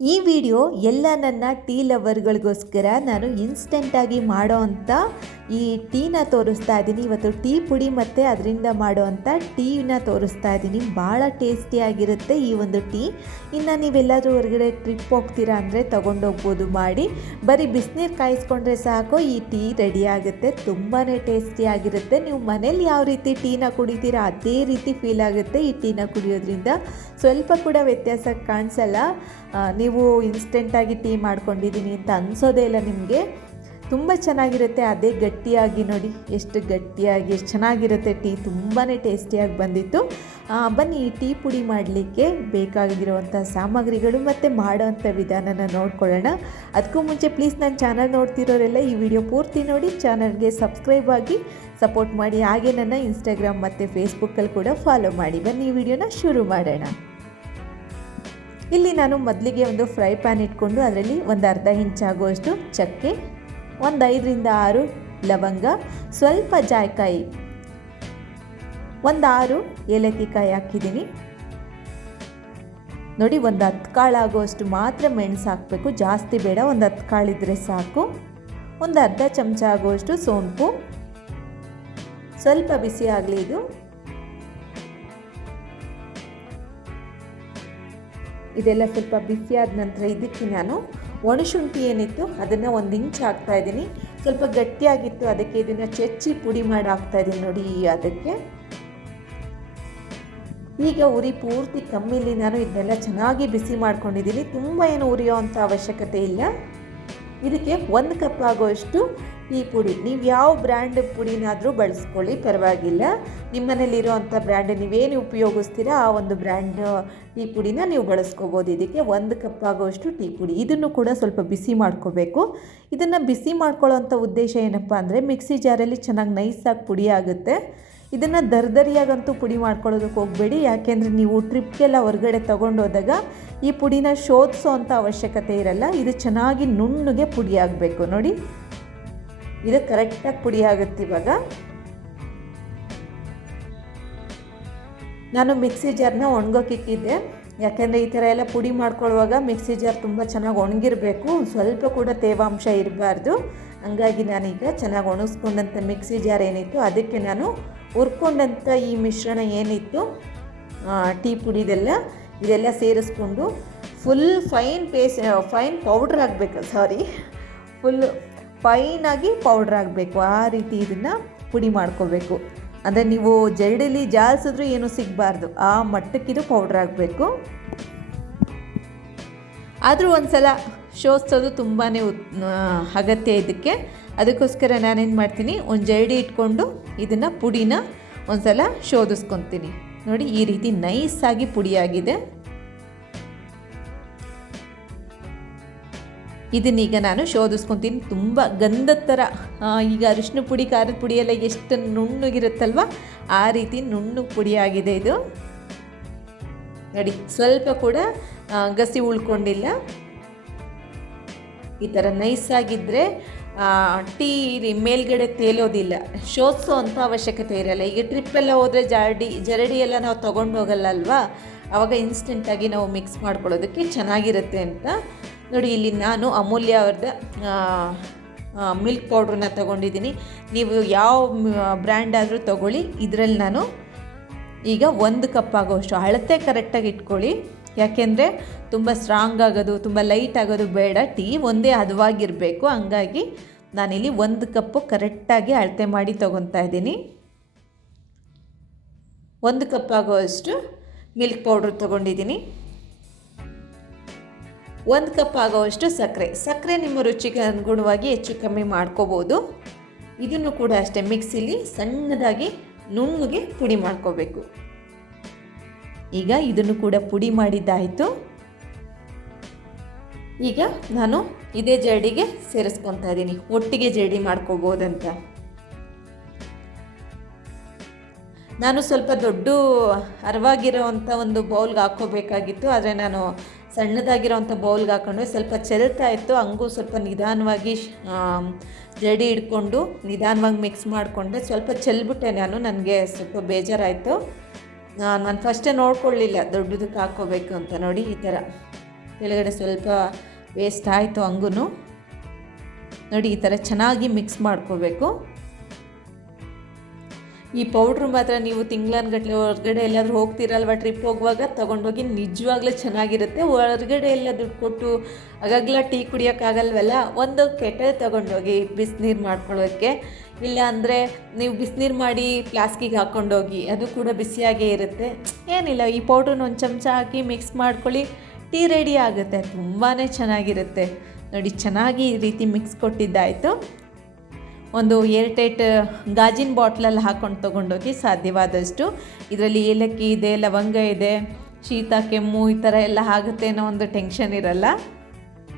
ಈ ವಿಡಿಯೋ ಎಲ್ಲ ನನ್ನ ಟೀ ಲವರ್ಗಳಿಗೋಸ್ಕರ ನಾನು ಇನ್ಸ್ಟೆಂಟಾಗಿ ಮಾಡೋ ಅಂಥ ಈ ಟೀನ ತೋರಿಸ್ತಾ ಇದ್ದೀನಿ. ಇವತ್ತು ಟೀ ಪುಡಿ ಮತ್ತು ಅದರಿಂದ ಮಾಡೋ ಅಂಥ ಟೀನ ತೋರಿಸ್ತಾ ಇದ್ದೀನಿ. ಭಾಳ ಟೇಸ್ಟಿಯಾಗಿರುತ್ತೆ ಈ ಒಂದು ಟೀ. ಇನ್ನು ನೀವೆಲ್ಲರೂ ಹೊರಗಡೆ ಟ್ರಿಪ್ ಹೋಗ್ತೀರಾ ಅಂದರೆ ತೊಗೊಂಡೋಗ್ಬೋದು ಮಾಡಿ. ಬರೀ ಬಿಸಿನೀರು ಕಾಯಿಸ್ಕೊಂಡ್ರೆ ಸಾಕು, ಈ ಟೀ ರೆಡಿ ಆಗುತ್ತೆ. ತುಂಬಾ ಟೇಸ್ಟಿಯಾಗಿರುತ್ತೆ ನೀವು ಮನೇಲಿ ಯಾವ ರೀತಿ ಟೀನ ಕುಡಿತೀರಾ ಅದೇ ರೀತಿ ಫೀಲ್ ಆಗುತ್ತೆ ಈ ಟೀನ ಕುಡಿಯೋದ್ರಿಂದ. ಸ್ವಲ್ಪ ಕೂಡ ವ್ಯತ್ಯಾಸ ಕಾಣಿಸಲ್ಲ. ನೀವು ಇನ್ಸ್ಟೆಂಟಾಗಿ ಟೀ ಮಾಡ್ಕೊಂಡಿದ್ದೀನಿ ಅಂತ ಅನಿಸೋದೇ ಇಲ್ಲ ನಿಮಗೆ. ತುಂಬ ಚೆನ್ನಾಗಿರುತ್ತೆ, ಅದೇ ಗಟ್ಟಿಯಾಗಿ ನೋಡಿ. ಎಷ್ಟು ಗಟ್ಟಿಯಾಗಿ, ಎಷ್ಟು ಚೆನ್ನಾಗಿರುತ್ತೆ ಟೀ ತುಂಬಾ ಟೇಸ್ಟಿಯಾಗಿ ಬಂದಿತ್ತು. ಬನ್ನಿ ಟೀ ಪುಡಿ ಮಾಡಲಿಕ್ಕೆ ಬೇಕಾಗಿರುವಂಥ ಸಾಮಗ್ರಿಗಳು ಮತ್ತು ಮಾಡೋವಂಥ ವಿಧಾನನ ನೋಡ್ಕೊಳ್ಳೋಣ. ಅದಕ್ಕೂ ಮುಂಚೆ ಪ್ಲೀಸ್ ನನ್ನ ಚಾನಲ್ ನೋಡ್ತಿರೋರೆಲ್ಲ ಈ ವಿಡಿಯೋ ಪೂರ್ತಿ ನೋಡಿ ಚಾನಲ್ಗೆ ಸಬ್ಸ್ಕ್ರೈಬ್ ಆಗಿ ಸಪೋರ್ಟ್ ಮಾಡಿ. ಹಾಗೆ ನನ್ನ ಇನ್ಸ್ಟಾಗ್ರಾಮ್ ಮತ್ತು ಫೇಸ್ಬುಕ್ಕಲ್ಲಿ ಕೂಡ ಫಾಲೋ ಮಾಡಿ. ಬನ್ನಿ, ಈ ವಿಡಿಯೋನ ಶುರು ಮಾಡೋಣ. ಇಲ್ಲಿ ನಾನು ಮೊದಲಿಗೆ ಒಂದು ಫ್ರೈ ಪ್ಯಾನ್ ಇಟ್ಕೊಂಡು ಅದರಲ್ಲಿ ಒಂದು ಅರ್ಧ ಇಂಚಾಗುವಷ್ಟು ಚಕ್ಕೆ, ಒಂದು ಐದರಿಂದ ಆರು ಲವಂಗ, ಸ್ವಲ್ಪ ಜಾಯ್ಕಾಯಿ, ಒಂದು ಆರು ಏಲಕ್ಕಿ ಕಾಯಿ ಹಾಕಿದ್ದೀನಿ. ನೋಡಿ, ಒಂದು ಹತ್ತು ಕಾಳು ಆಗುವಷ್ಟು ಮಾತ್ರ ಮೆಣಸು ಹಾಕಬೇಕು. ಜಾಸ್ತಿ ಬೇಡ, ಒಂದು ಹತ್ತು ಕಾಳಿದ್ರೆ ಸಾಕು. ಒಂದು ಅರ್ಧ ಚಮಚ ಆಗುವಷ್ಟು ಸೋಂಪು. ಸ್ವಲ್ಪ ಬಿಸಿ ಆಗಲಿ ಇದು. ಇದೆಲ್ಲ ಸ್ವಲ್ಪ ಬಿಸಿಯಾದ ನಂತರ ಇದಕ್ಕೆ ನಾನು ಒಣಶುಂಠಿ ಏನಿತ್ತು ಅದನ್ನು ಒಂದು ಇಂಚ್ ಹಾಕ್ತಾ ಇದ್ದೀನಿ. ಸ್ವಲ್ಪ ಗಟ್ಟಿಯಾಗಿತ್ತು, ಅದಕ್ಕೆ ಇದನ್ನು ಚೆಚ್ಚಿ ಪುಡಿ ಮಾಡಿ ಹಾಕ್ತಾ ಇದ್ದೀನಿ ನೋಡಿ ಅದಕ್ಕೆ. ಈಗ ಉರಿ ಪೂರ್ತಿ ಕಮ್ಮಿಲಿ ನಾನು ಇದನ್ನೆಲ್ಲ ಚೆನ್ನಾಗಿ ಬಿಸಿ ಮಾಡ್ಕೊಂಡಿದ್ದೀನಿ. ತುಂಬ ಏನು ಉರಿಯೋ ಅಂಥ ಅವಶ್ಯಕತೆ ಇಲ್ಲ. ಇದಕ್ಕೆ ಒಂದು ಕಪ್ ಆಗೋಷ್ಟು ಟೀ ಪುಡಿ. ನೀವು ಯಾವ ಬ್ರ್ಯಾಂಡ್ ಪುಡಿನಾದರೂ ಬಳಸ್ಕೊಳ್ಳಿ, ಪರವಾಗಿಲ್ಲ. ನಿಮ್ಮನೇಲಿರುವಂಥ ಬ್ರ್ಯಾಂಡ್ ನೀವೇನು ಉಪಯೋಗಿಸ್ತೀರಾ, ಆ ಒಂದು ಬ್ರ್ಯಾಂಡ್ ಟೀ ಪುಡಿನ ನೀವು ಬಳಸ್ಕೋಬೋದು. ಇದಕ್ಕೆ ಒಂದು ಕಪ್ ಆಗೋಷ್ಟು ಟೀ ಪುಡಿ. ಇದನ್ನು ಕೂಡ ಸ್ವಲ್ಪ ಬಿಸಿ ಮಾಡ್ಕೋಬೇಕು. ಇದನ್ನು ಬಿಸಿ ಮಾಡ್ಕೊಳ್ಳೋವಂಥ ಉದ್ದೇಶ ಏನಪ್ಪ ಅಂದರೆ, ಮಿಕ್ಸಿ ಜಾರಲ್ಲಿ ಚೆನ್ನಾಗಿ ನೈಸಾಗಿ ಪುಡಿ ಆಗುತ್ತೆ. ಇದನ್ನು ದರ್ದರಿಯಾಗಂತೂ ಪುಡಿ ಮಾಡ್ಕೊಳ್ಳೋದಕ್ಕೆ ಹೋಗಬೇಡಿ. ಯಾಕೆಂದರೆ ನೀವು ಟ್ರಿಪ್ಗೆಲ್ಲ ಹೊರಗಡೆ ತೊಗೊಂಡೋದಾಗ ಈ ಪುಡಿನ ಶೋಧಿಸೋ ಅಂಥ ಅವಶ್ಯಕತೆ ಇರಲ್ಲ. ಇದು ಚೆನ್ನಾಗಿ ನುಣ್ಣಗೆ ಪುಡಿ ಆಗಬೇಕು ನೋಡಿ, ಇದು ಕರೆಕ್ಟಾಗಿ ಪುಡಿ ಆಗುತ್ತೆ ಇವಾಗ. ನಾನು ಮಿಕ್ಸಿ ಜಾರ್ನ ಒಣಗೋಕಿಕ್ಕಿದ್ದೆ ಯಾಕೆಂದರೆ ಈ ಥರ ಎಲ್ಲ ಪುಡಿ ಮಾಡ್ಕೊಳ್ಳುವಾಗ ಮಿಕ್ಸಿ ಜಾರ್ ತುಂಬ ಚೆನ್ನಾಗಿ ಒಣಗಿರಬೇಕು. ಸ್ವಲ್ಪ ಕೂಡ ತೇವಾಂಶ ಇರಬಾರ್ದು. ಹಂಗಾಗಿ ನಾನೀಗ ಚೆನ್ನಾಗಿ ಒಣಗಿಸ್ಕೊಂಡಂಥ ಮಿಕ್ಸಿ ಜಾರ್ ಏನಿತ್ತು ಅದಕ್ಕೆ ನಾನು ಹುರ್ಕೊಂಡಂಥ ಈ ಮಿಶ್ರಣ ಏನಿತ್ತು? ಟೀ ಪುಡಿದೆಲ್ಲ ಇದೆಲ್ಲ ಸೇರಿಸ್ಕೊಂಡು full fine paste fine powder ಆಗಬೇಕು ಸಾರಿ ಫುಲ್ ಫೈನಾಗಿ ಪೌಡ್ರ್ ಆಗಬೇಕು ಆ ರೀತಿ ಇದನ್ನು ಪುಡಿ ಮಾಡ್ಕೋಬೇಕು. ಅಂದರೆ ನೀವು ಜರಡಿಲಿ ಜಾಲಿಸಿದ್ರೂ ಏನೂ ಸಿಗಬಾರ್ದು, ಆ ಮಟ್ಟಕ್ಕಿದು ಪೌಡ್ರ್ ಆಗಬೇಕು ಆದರೂ ಒಂದು ಸಲ ಶೋಧಿಸೋದು ತುಂಬಾ ಅಗತ್ಯ ಇದಕ್ಕೆ. ಅದಕ್ಕೋಸ್ಕರ ನಾನೇನು ಮಾಡ್ತೀನಿ, ಒಂದು ಜರಡಿ ಇಟ್ಕೊಂಡು ಇದನ್ನು ಪುಡಿನ ಒಂದು ಸಲ ಶೋಧಿಸ್ಕೊತೀನಿ. ನೋಡಿ, ಈ ರೀತಿ ನೈಸಾಗಿ ಪುಡಿಯಾಗಿದೆ. ಇದನ್ನೀಗ ನಾನು ಶೋಧಿಸ್ಕೊತೀನಿ. ತುಂಬ ಗಂಧದ ಥರ ಈಗ ಅರಿಶಿನ ಪುಡಿ, ಖಾರದ ಪುಡಿ ಎಲ್ಲ ಎಷ್ಟು ನುಣ್ಣುಗಿರುತ್ತಲ್ವ? ಆ ರೀತಿ ನುಣ್ಣು ಪುಡಿಯಾಗಿದೆ ಇದು. ನೋಡಿ, ಸ್ವಲ್ಪ ಕೂಡ ಗಸಿ ಉಳ್ಕೊಂಡಿಲ್ಲ. ಈ ಥರ ನೈಸಾಗಿದ್ದರೆ ಟೀ ರೀ ಮೇಲ್ಗಡೆ ತೇಲೋದಿಲ್ಲ. ಶೋಧಿಸೋ ಅಂಥ ಅವಶ್ಯಕತೆ ಇರಲ್ಲ. ಈಗ ಟ್ರಿಪ್ಪೆಲ್ಲ ಹೋದರೆ ಜರಡಿ ಜರಡಿ ಎಲ್ಲ ನಾವು ತೊಗೊಂಡು ಹೋಗಲ್ಲ ಅಲ್ವಾ ಆವಾಗ ಇನ್ಸ್ಟೆಂಟಾಗಿ ನಾವು ಮಿಕ್ಸ್ ಮಾಡ್ಕೊಳ್ಳೋದಕ್ಕೆ ಚೆನ್ನಾಗಿರುತ್ತೆ ಅಂತ. ನೋಡಿ, ಇಲ್ಲಿ ನಾನು ಅಮೂಲ್ಯ ಅವ್ರದ್ದು ಮಿಲ್ಕ್ ಪೌಡ್ರನ್ನ ತೊಗೊಂಡಿದ್ದೀನಿ. ನೀವು ಯಾವ ಬ್ರ್ಯಾಂಡ್ ಆದರೂ ತೊಗೊಳ್ಳಿ. ಇದರಲ್ಲಿ ನಾನು ಈಗ ಒಂದು ಕಪ್ ಆಗೋಷ್ಟು, ಅಳತೆ ಕರೆಕ್ಟಾಗಿ ಇಟ್ಕೊಳ್ಳಿ. ಯಾಕೆಂದರೆ ತುಂಬ ಸ್ಟ್ರಾಂಗ್ ಆಗೋದು, ತುಂಬ ಲೈಟ್ ಆಗೋದು ಬೇಡ. ಟೀ ಒಂದೇ ಹದವಾಗಿರಬೇಕು. ಹಂಗಾಗಿ ನಾನಿಲ್ಲಿ ಒಂದು ಕಪ್ಪು ಕರೆಕ್ಟಾಗಿ ಅಳತೆ ಮಾಡಿ ತೊಗೊತಾ ಇದ್ದೀನಿ. ಒಂದು ಕಪ್ ಆಗೋವಷ್ಟು ಮಿಲ್ಕ್ ಪೌಡ್ರ್ ತೊಗೊಂಡಿದ್ದೀನಿ. ಒಂದು ಕಪ್ ಆಗೋವಷ್ಟು ಸಕ್ಕರೆ ಸಕ್ಕರೆ ನಿಮ್ಮ ರುಚಿಗೆ ಅನುಗುಣವಾಗಿ ಹೆಚ್ಚು ಕಮ್ಮಿ ಮಾಡ್ಕೋಬೋದು. ಇದನ್ನು ಕೂಡ ಅಷ್ಟೇ ಮಿಕ್ಸಿಲಿ ಸಣ್ಣದಾಗಿ ನುಣ್ಣಗೆ ಪುಡಿ ಮಾಡ್ಕೋಬೇಕು. ಈಗ ಇದನ್ನು ಕೂಡ ಪುಡಿ ಮಾಡಿದ್ದಾಯಿತು. ಈಗ ನಾನು ಇದೇ ಜರಡಿಗೆ ಸೇರಿಸ್ಕೊತಾ ಇದ್ದೀನಿ. ಒಟ್ಟಿಗೆ ಜರಡಿ ಮಾಡ್ಕೋಬೋದಂತ ನಾನು ಸ್ವಲ್ಪ ದೊಡ್ಡ ಅರವಾಗಿರೋವಂಥ ಒಂದು ಬೌಲ್ಗೆ ಹಾಕ್ಕೋಬೇಕಾಗಿತ್ತು. ಆದರೆ ನಾನು ಸಣ್ಣದಾಗಿರೋವಂಥ ಬೌಲ್ಗೆ ಹಾಕೊಂಡು ಸ್ವಲ್ಪ ಚೆಲ್ತಾ ಇತ್ತು. ಹಂಗೂ ಸ್ವಲ್ಪ ನಿಧಾನವಾಗಿ ಜಡಿ ಹಿಡ್ಕೊಂಡು ನಿಧಾನವಾಗಿ ಮಿಕ್ಸ್ ಮಾಡಿಕೊಂಡೆ. ಸ್ವಲ್ಪ ಚೆಲ್ಬಿಟ್ಟೆ ನಾನು. ನನಗೆ ಸ್ವಲ್ಪ ಬೇಜಾರಾಯಿತು. ನಾನು ಫಸ್ಟೇ ನೋಡ್ಕೊಳ್ಳಿಲ್ಲ ದೊಡ್ಡದಕ್ಕೆ ಹಾಕ್ಕೋಬೇಕು ಅಂತ ನೋಡಿ ಈ ಥರ ಕೆಳಗಡೆ ಸ್ವಲ್ಪ ವೇಸ್ಟ್ ಆಯಿತು ಹಂಗೂ ನೋಡಿ ಈ ಥರ ಚೆನ್ನಾಗಿ ಮಿಕ್ಸ್ ಮಾಡ್ಕೋಬೇಕು. ಈ ಪೌಡ್ರ್ ಮಾತ್ರ ನೀವು ತಿಂಗಳನ್ಗಟ್ಲೆ ಹೊರಗಡೆ ಎಲ್ಲಾದರೂ ಹೋಗ್ತೀರಲ್ವ ಟ್ರಿಪ್ ಹೋಗುವಾಗ ತೊಗೊಂಡೋಗಿ ನಿಜವಾಗ್ಲೂ ಚೆನ್ನಾಗಿರುತ್ತೆ. ಹೊರಗಡೆ ಎಲ್ಲ ದುಡ್ಡು ಕೊಟ್ಟು ಆಗಾಗ್ಲ ಟೀ ಕುಡಿಯೋಕ್ಕಾಗಲ್ವಲ್ಲ ಒಂದು ಕೆಟಲ್ ತೊಗೊಂಡೋಗಿ ಬಿಸಿನೀರು ಮಾಡ್ಕೊಳ್ಳೋಕ್ಕೆ ಇಲ್ಲ ಅಂದರೆ ನೀವು ಬಿಸಿನೀರು ಮಾಡಿ ಫ್ಲಾಸ್ಕಿಗೆ ಹಾಕ್ಕೊಂಡೋಗಿ ಅದು ಕೂಡ ಬಿಸಿಯಾಗೇ ಇರುತ್ತೆ. ಏನಿಲ್ಲ, ಈ ಪೌಡ್ರನ್ನ ಒಂದು ಚಮಚ ಹಾಕಿ ಮಿಕ್ಸ್ ಮಾಡ್ಕೊಳ್ಳಿ, ಟೀ ರೆಡಿ ಆಗುತ್ತೆ. ತುಂಬಾ ಚೆನ್ನಾಗಿರುತ್ತೆ. ನೋಡಿ, ಚೆನ್ನಾಗಿ ಈ ರೀತಿ ಮಿಕ್ಸ್ ಕೊಟ್ಟಿದ್ದಾಯಿತು. ಒಂದು ಏರ್ಟೈಟ್ ಗಾಜಿನ ಬಾಟ್ಲಲ್ಲಿ ಹಾಕ್ಕೊಂಡು ತೊಗೊಂಡೋಗಿ ಸಾಧ್ಯವಾದಷ್ಟು. ಇದರಲ್ಲಿ ಏಲಕ್ಕಿ ಇದೆ, ಲವಂಗ ಇದೆ, ಶೀತ, ಕೆಮ್ಮು ಈ ಥರ ಎಲ್ಲ ಆಗುತ್ತೆ ಅನ್ನೋ ಒಂದು ಟೆನ್ಷನ್ ಇರಲ್ಲ.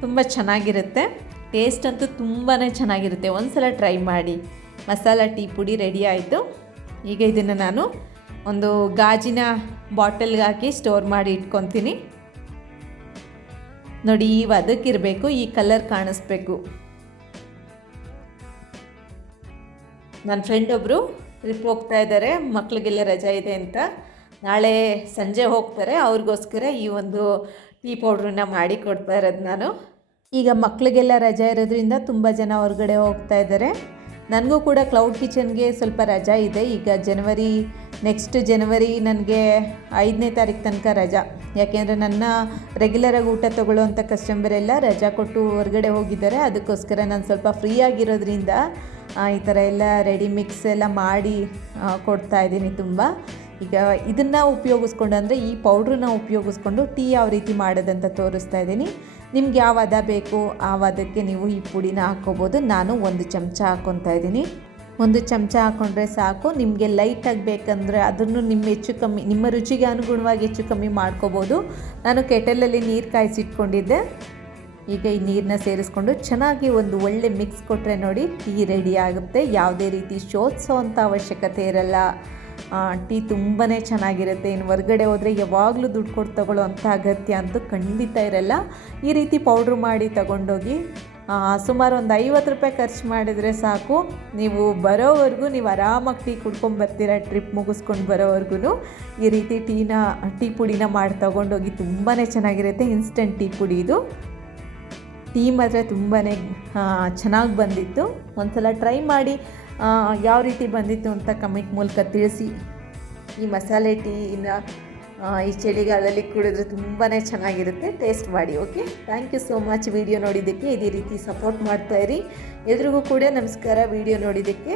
ತುಂಬ ಚೆನ್ನಾಗಿರುತ್ತೆ. ಟೇಸ್ಟ್ ಅಂತೂ ತುಂಬಾ ಚೆನ್ನಾಗಿರುತ್ತೆ. ಒಂದು ಸಲ ಟ್ರೈ ಮಾಡಿ. ಮಸಾಲ ಟೀ ಪುಡಿ ರೆಡಿ ಆಯಿತು. ಈಗ ಇದನ್ನು ನಾನು ಒಂದು ಗಾಜಿನ ಬಾಟಲ್ಗೆ ಹಾಕಿ ಸ್ಟೋರ್ ಮಾಡಿ ಇಟ್ಕೊತೀನಿ. ನೋಡಿ, ಈ ಅದಕ್ಕಿರಬೇಕು ಈ ಕಲರ್ ಕಾಣಿಸ್ಬೇಕು. ನನ್ನ ಫ್ರೆಂಡ್ ಒಬ್ಬರು ಟ್ರಿಪ್ ಹೋಗ್ತಾ ಇದ್ದಾರೆ ಮಕ್ಳಿಗೆಲ್ಲ ರಜಾ ಇದೆ ಅಂತ. ನಾಳೆ ಸಂಜೆ ಹೋಗ್ತಾರೆ, ಅವ್ರಿಗೋಸ್ಕರ ಈ ಒಂದು ಟೀ ಪೌಡ್ರನ್ನ ಮಾಡಿ ಕೊಡ್ತಾ ಇರೋದು ನಾನು. ಈಗ ಮಕ್ಕಳಿಗೆಲ್ಲ ರಜಾ ಇರೋದ್ರಿಂದ ತುಂಬ ಜನ ಹೊರಗಡೆ ಹೋಗ್ತಾ ಇದ್ದಾರೆ ನನಗೂ ಕೂಡ ಕ್ಲೌಡ್ ಕಿಚನ್ಗೆ ಸ್ವಲ್ಪ ರಜಾ ಇದೆ. ಈಗ ಜನವರಿ ನೆಕ್ಸ್ಟ್ ಜನವರಿ ನನಗೆ ಐದನೇ ತಾರೀಕು ತನಕ ರಜಾ. ಯಾಕೆಂದರೆ ನನ್ನ ರೆಗ್ಯುಲರಾಗಿ ಊಟ ತೊಗೊಳ್ಳೋವಂಥ ಕಸ್ಟಮರ್ ಎಲ್ಲ ರಜಾ ಕೊಟ್ಟು ಹೊರಗಡೆ ಹೋಗಿದ್ದಾರೆ. ಅದಕ್ಕೋಸ್ಕರ ನಾನು ಸ್ವಲ್ಪ ಫ್ರೀ ಆಗಿರೋದ್ರಿಂದ ಈ ಥರ ಎಲ್ಲ ರೆಡಿ ಮಿಕ್ಸ್ ಎಲ್ಲ ಮಾಡಿ ಕೊಡ್ತಾ ಇದ್ದೀನಿ ತುಂಬ. ಈಗ ಇದನ್ನು ಉಪಯೋಗಿಸ್ಕೊಂಡು ಅಂದರೆ ಈ ಪೌಡ್ರನ್ನ ಉಪಯೋಗಿಸ್ಕೊಂಡು ಟೀ ಯಾವ ರೀತಿ ಮಾಡೋದಂತ ತೋರಿಸ್ತಾ ಇದ್ದೀನಿ. ನಿಮ್ಗೆ ಯಾವ ಹದ ಬೇಕು, ಆ ಹದಕ್ಕೆ ನೀವು ಈ ಪುಡಿನ ಹಾಕ್ಕೋಬೋದು. ನಾನು ಒಂದು ಚಮಚ ಹಾಕ್ಕೊತಾ ಇದ್ದೀನಿ. ಒಂದು ಚಮಚ ಹಾಕ್ಕೊಂಡ್ರೆ ಸಾಕು. ನಿಮಗೆ ಲೈಟಾಗಿ ಬೇಕಂದರೆ ಅದನ್ನು ನಿಮ್ಮ ಹೆಚ್ಚು ಕಮ್ಮಿ, ನಿಮ್ಮ ರುಚಿಗೆ ಅನುಗುಣವಾಗಿ ಹೆಚ್ಚು ಕಮ್ಮಿ ಮಾಡ್ಕೋಬೋದು. ನಾನು ಕೆಟಲಲ್ಲಿ ನೀರು ಕಾಯಿಸಿಟ್ಕೊಂಡಿದ್ದೆ. ಈಗ ಈ ನೀರನ್ನ ಸೇರಿಸ್ಕೊಂಡು ಚೆನ್ನಾಗಿ ಒಂದು ಒಳ್ಳೆ ಮಿಕ್ಸ್ ಕೊಟ್ಟರೆ ನೋಡಿ, ಟೀ ರೆಡಿ ಆಗುತ್ತೆ. ಯಾವುದೇ ರೀತಿ ಶೋಧಿಸೋ ಅಂಥ ಅವಶ್ಯಕತೆ ಇರಲ್ಲ. ಟೀ ತುಂಬಾ ಚೆನ್ನಾಗಿರುತ್ತೆ. ಇನ್ನು ಹೊರ್ಗಡೆ ಹೋದರೆ ಯಾವಾಗಲೂ ದುಡ್ಡು ಕೊಟ್ಟು ತಗೊಳ್ಳೋ ಅಂಥ ಅಗತ್ಯ ಅಂತೂ ಖಂಡಿತ ಇರಲ್ಲ. ಈ ರೀತಿ ಪೌಡ್ರ್ ಮಾಡಿ ತಗೊಂಡೋಗಿ ಸುಮಾರು ಒಂದು ಐವತ್ತು ರೂಪಾಯಿ ಖರ್ಚು ಮಾಡಿದರೆ ಸಾಕು. ನೀವು ಬರೋವರೆಗೂ ನೀವು ಆರಾಮಾಗಿ ಟೀ ಕುಡ್ಕೊಂಬರ್ತೀರ, ಟ್ರಿಪ್ ಮುಗಿಸ್ಕೊಂಡು ಬರೋವರೆಗೂ ಈ ರೀತಿ ಟೀನ, ಟೀ ಪುಡಿನ ಮಾಡಿ ತೊಗೊಂಡೋಗಿ ತುಂಬಾ ಚೆನ್ನಾಗಿರುತ್ತೆ. ಇನ್ಸ್ಟೆಂಟ್ ಟೀ ಪುಡಿ ಇದು. ಟೀ ಮಾತ್ರ ತುಂಬಾ ಚೆನ್ನಾಗಿ ಬಂದಿತ್ತು. ಒಂದು ಸಲ ಟ್ರೈ ಮಾಡಿ. ಯಾವ ರೀತಿ ಬಂದಿತ್ತು ಅಂತ ಕಮೆಂಟ್ ಮೂಲಕ ತಿಳಿಸಿ. ಈ ಮಸಾಲೆ ಟೀ ಇನ್ನು ಈ ಚಳಿಗಾಲದಲ್ಲಿ ಕುಡಿದ್ರೆ ತುಂಬಾ ಚೆನ್ನಾಗಿರುತ್ತೆ. ಟೇಸ್ಟ್ ಮಾಡಿ, okay? Thank you so much video ನೋಡಿದ್ದಕ್ಕೆ ಇದೇ ರೀತಿ ಸಪೋರ್ಟ್ ಮಾಡ್ತಾಯಿರಿ ಎದುರಿಗೂ ಕೂಡ ನಮಸ್ಕಾರ. ವಿಡಿಯೋ ನೋಡಿದ್ದಕ್ಕೆ